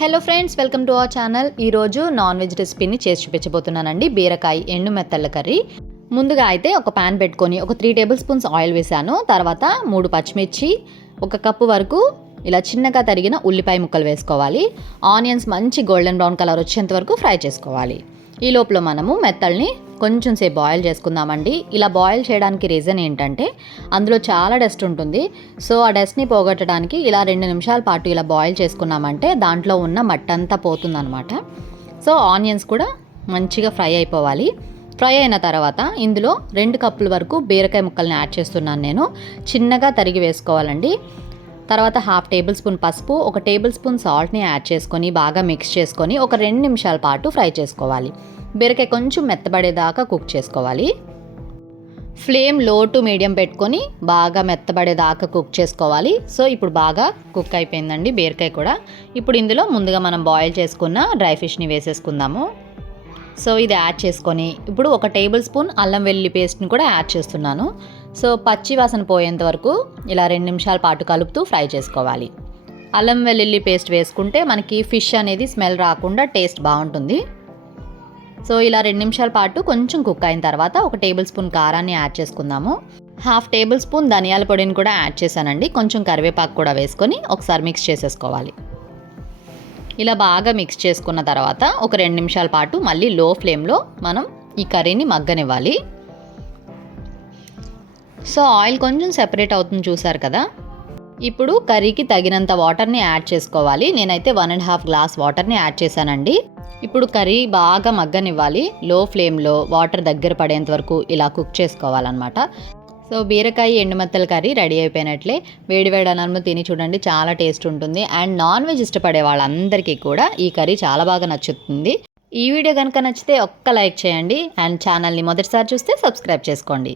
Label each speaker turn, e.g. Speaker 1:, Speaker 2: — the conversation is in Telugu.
Speaker 1: Hello friends welcome to our channel ఈరోజు నాన్ వెజ్ రెసిపీని చేసి చూపించబోతున్నానండి. బీరకాయ ఎండు మెత్తల కర్రీ. ముందుగా అయితే ఒక ప్యాన్ పెట్టుకొని ఒక త్రీ టేబుల్ స్పూన్స్ ఆయిల్ వేసాను. తర్వాత మూడు పచ్చిమిర్చి ఒక కప్పు వరకు ఇలా చిన్నగా తరిగిన ఉల్లిపాయ ముక్కలు వేసుకోవాలి. ఆనియన్స్ మంచి గోల్డెన్ బ్రౌన్ కలర్ వచ్చేంత వరకు ఫ్రై చేసుకోవాలి. ఈ లోపల మనము మెత్తల్ని కొంచెం సేపు బాయిల్ చేసుకుందామండి. ఇలా బాయిల్ చేయడానికి రీజన్ ఏంటంటే అందులో చాలా డస్ట్ ఉంటుంది. సో ఆ డస్ట్ని పోగొట్టడానికి ఇలా రెండు నిమిషాల పాటు ఇలా బాయిల్ చేసుకున్నామంటే దాంట్లో ఉన్న మట్టంతా పోతుందన్నమాట. సో ఆనియన్స్ కూడా మంచిగా ఫ్రై అయిపోవాలి. ఫ్రై అయిన తర్వాత ఇందులో రెండు కప్పుల వరకు బీరకాయ ముక్కల్ని యాడ్ చేస్తున్నాను నేను. చిన్నగా తరిగి వేసుకోవాలండి. తర్వాత హాఫ్ టేబుల్ స్పూన్ పసుపు ఒక టేబుల్ స్పూన్ సాల్ట్ని యాడ్ చేసుకొని బాగా మిక్స్ చేసుకొని ఒక రెండు నిమిషాల పాటు ఫ్రై చేసుకోవాలి. బీరకాయ కొంచెం మెత్తబడేదాకా కుక్ చేసుకోవాలి. ఫ్లేమ్లో టు మీడియం పెట్టుకొని బాగా మెత్తబడేదాకా కుక్ చేసుకోవాలి. సో ఇప్పుడు బాగా కుక్ అయిపోయిందండి బీరకాయ కూడా. ఇప్పుడు ఇందులో ముందుగా మనం బాయిల్ చేసుకున్న డ్రై ఫిష్ని వేసేసుకుందాము. సో ఇది యాడ్ చేసుకొని ఇప్పుడు ఒక టేబుల్ స్పూన్ అల్లం వెల్లుల్లి పేస్ట్ని కూడా యాడ్ చేస్తున్నాను. సో పచ్చి వాసన పోయేంత వరకు ఇలా రెండు నిమిషాల పాటు కలుపుతూ ఫ్రై చేసుకోవాలి. అల్లం వెల్లుల్లి పేస్ట్ వేసుకుంటే మనకి ఫిష్ అనేది స్మెల్ రాకుండా టేస్ట్ బాగుంటుంది. సో ఇలా రెండు నిమిషాల పాటు కొంచెం కుక్ అయిన తర్వాత ఒక టేబుల్ స్పూన్ కారాన్ని యాడ్ చేసుకుందాము. హాఫ్ టేబుల్ స్పూన్ ధనియాల పొడిని కూడా యాడ్ చేశానండి. కొంచెం కరివేపాకు కూడా వేసుకొని ఒకసారి మిక్స్ చేసేసుకోవాలి. ఇలా బాగా మిక్స్ చేసుకున్న తర్వాత ఒక రెండు నిమిషాల పాటు మళ్ళీ లో ఫ్లేమ్లో మనం ఈ కర్రీని మగ్గనివ్వాలి. సో ఆయిల్ కొంచెం సెపరేట్ అవుతుంది చూసారు కదా? ఇప్పుడు కర్రీకి తగినంత వాటర్ని యాడ్ చేసుకోవాలి. నేనైతే వన్ అండ్ హాఫ్ గ్లాస్ వాటర్ని యాడ్ చేశానండి. ఇప్పుడు కర్రీ బాగా మగ్గనివ్వాలి. లో ఫ్లేమ్లో వాటర్ దగ్గర పడేంత వరకు ఇలా కుక్ చేసుకోవాలన్నమాట. సో బీరకాయ ఎండుమెత్తల కర్రీ రెడీ అయిపోయినట్లే. వేడివేడి అన్నము తిని చూడండి చాలా టేస్ట్ ఉంటుంది. అండ్ నాన్ వెజ్ ఇష్టపడే వాళ్ళందరికీ కూడా ఈ కర్రీ చాలా బాగా నచ్చుతుంది. ఈ వీడియో కనుక నచ్చితే ఒక్క లైక్ చేయండి. అండ్ ఛానల్ని మొదటిసారి చూస్తే సబ్స్క్రైబ్ చేసుకోండి.